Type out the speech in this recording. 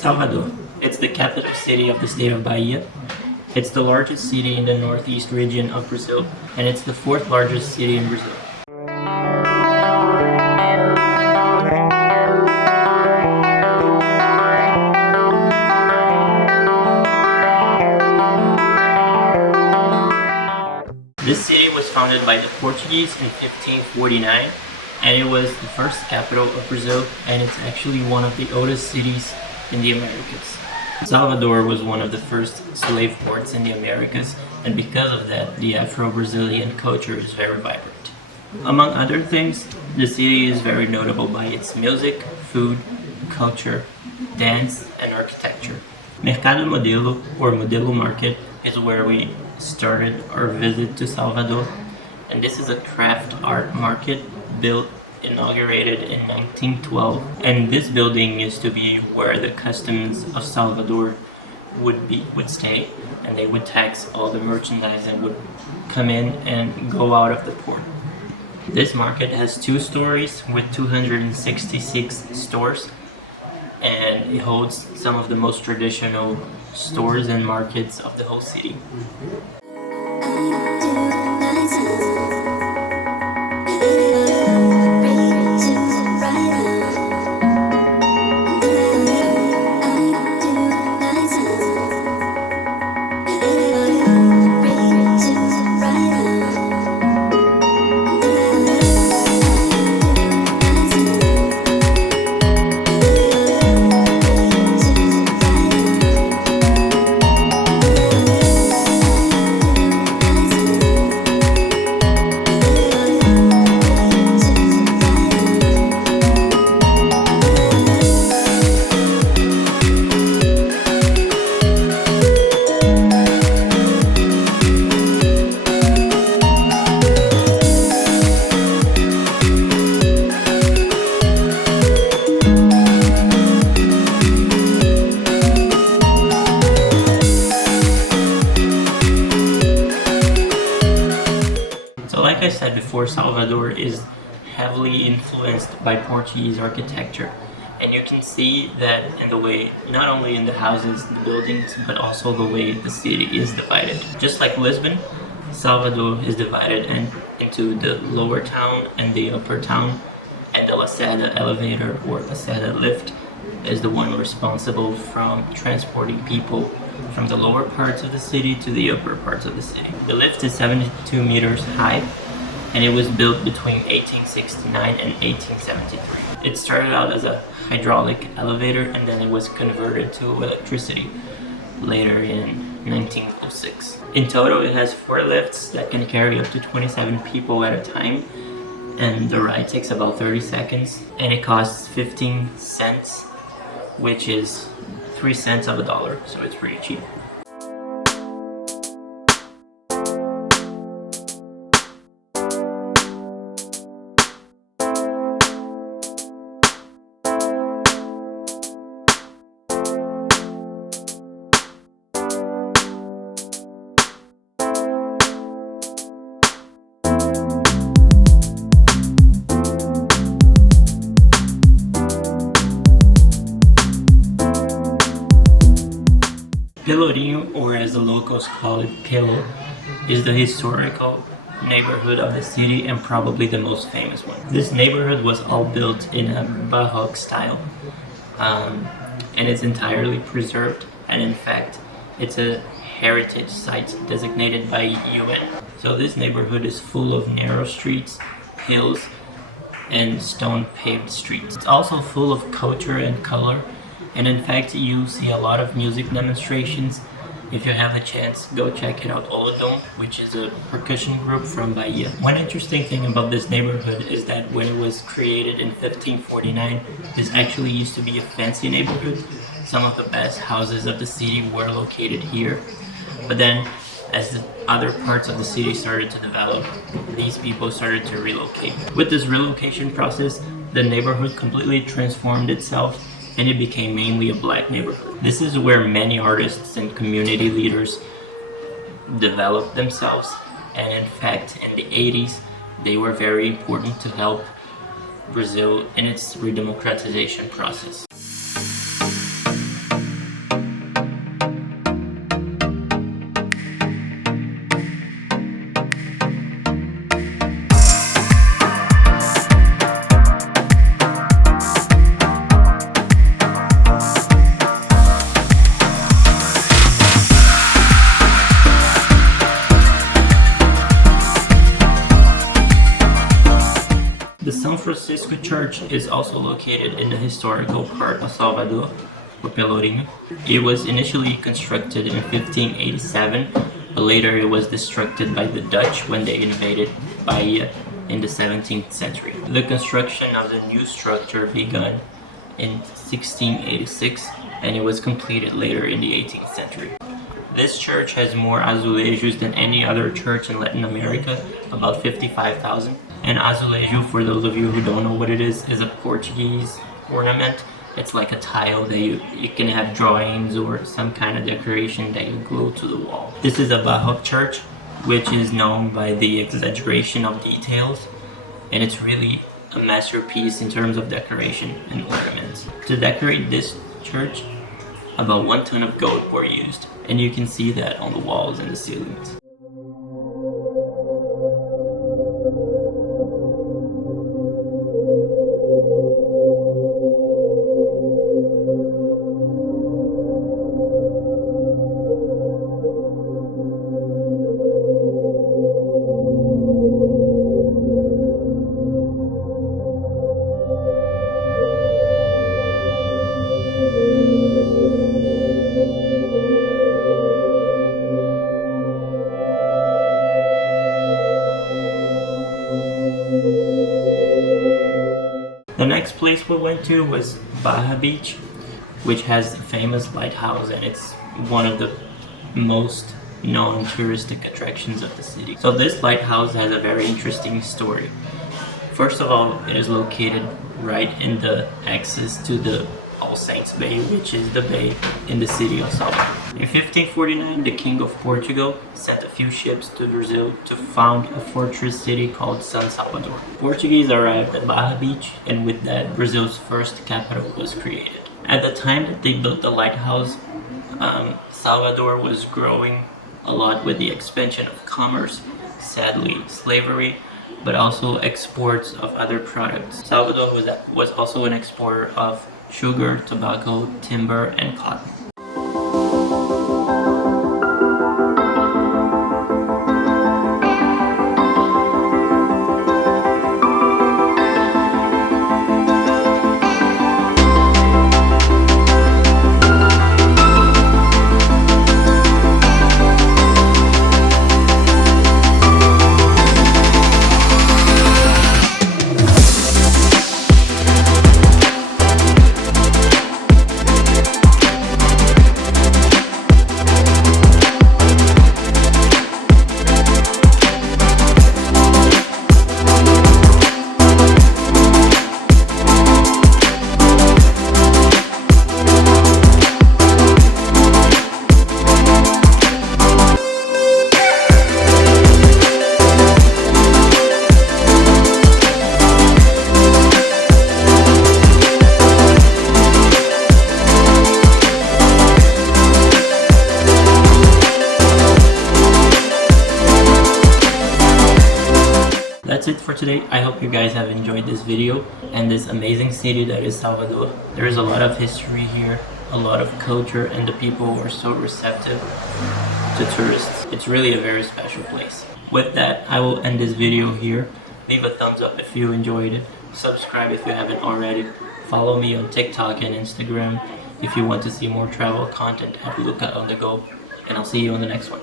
Salvador. It's the capital city of the state of Bahia. It's the largest city in the northeast region of Brazil, and it's the fourth largest city in Brazil. This city was founded by the Portuguese in 1549, and it was the first capital of Brazil, and it's actually one of the oldest cities in the Americas. Salvador was one of the first slave ports in the Americas, and because of that, the afro-brazilian culture is very vibrant. Among other things, the city is very notable by its music, food, culture, dance, and architecture. Mercado Modelo, or Modelo Market, is where we started our visit to Salvador, and this is a craft art market inaugurated in 1912, and this building used to be where the customs of Salvador would stay, and they would tax all the merchandise that would come in and go out of the port. This market has 2 stories with 266 stores, and it holds some of the most traditional stores and markets of the whole city. Like I said before, Salvador is heavily influenced by Portuguese architecture, and you can see that in the way, not only in the houses, the buildings, but also the way the city is divided. Just like Lisbon, Salvador is divided into the lower town and the upper town, and the Lacerda elevator or Lacerda lift is the one responsible from transporting people from the lower parts of the city to the upper parts of the city. The lift is 72 meters high, and it was built between 1869 and 1873. It started out as a hydraulic elevator, and then it was converted to electricity later in 1906. In total, it has 4 lifts that can carry up to 27 people at a time, and the ride takes about 30 seconds, and it costs 15 cents, which is 3 cents of a dollar, so it's pretty cheap. Pelourinho, or as the locals call it, Pelo, is the historical neighborhood of the city and probably the most famous one. This neighborhood was all built in a Baroque style, and it's entirely preserved, and in fact it's a heritage site designated by UN. So this neighborhood is full of narrow streets, hills, and stone paved streets. It's also full of culture and color, and in fact you see a lot of music demonstrations. If you have a chance, go check it out. Algum, which is a percussion group from Bahia. One interesting thing about this neighborhood is that when it was created in 1549, this actually used to be a fancy neighborhood. Some of the best houses of the city were located here. But then, as the other parts of the city started to develop, these people started to relocate. With this relocation process, the neighborhood completely transformed itself, and it became mainly a black neighborhood. This is where many artists and community leaders developed themselves, and in fact in the 80s they were very important to help Brazil in its redemocratization process. Francisco Church is also located in the historical part of Salvador, or Pelourinho. It was initially constructed in 1587, but later it was destructed by the Dutch when they invaded Bahia in the 17th century. The construction of the new structure began in 1686, and it was completed later in the 18th century. This church has more azulejos than any other church in Latin America, about 55,000. And azulejo, for those of you who don't know what it is a Portuguese ornament. It's like a tile that you can have drawings or some kind of decoration that you glue to the wall. This is a Baroque church, which is known by the exaggeration of details, and it's really a masterpiece in terms of decoration and ornaments. To decorate this church, about 1 ton of gold were used, and you can see that on the walls and the ceilings. The next place we went to was Bahia Beach, which has the famous lighthouse, and it's one of the most known touristic attractions of the city. So this lighthouse has a very interesting story. First of all, it is located right in the access to the All Saints Bay, which is the bay in the city of Salvador. In 1549, the King of Portugal sent a few ships to Brazil to found a fortress city called San Salvador. Portuguese arrived at Bahia Beach, and with that, Brazil's first capital was created. At the time that they built the lighthouse, Salvador was growing a lot with the expansion of commerce, sadly slavery, but also exports of other products. Salvador was also an exporter of sugar, tobacco, timber, and cotton. That's it for today. I hope you guys have enjoyed this video and this amazing city that is Salvador. There is a lot of history here, a lot of culture, and the people are so receptive to tourists. It's really a very special place. With that, I will end this video here. Leave a thumbs up if you enjoyed it. Subscribe if you haven't already. Follow me on TikTok and Instagram if you want to see more travel content at Lucca on the go. And I'll see you on the next one.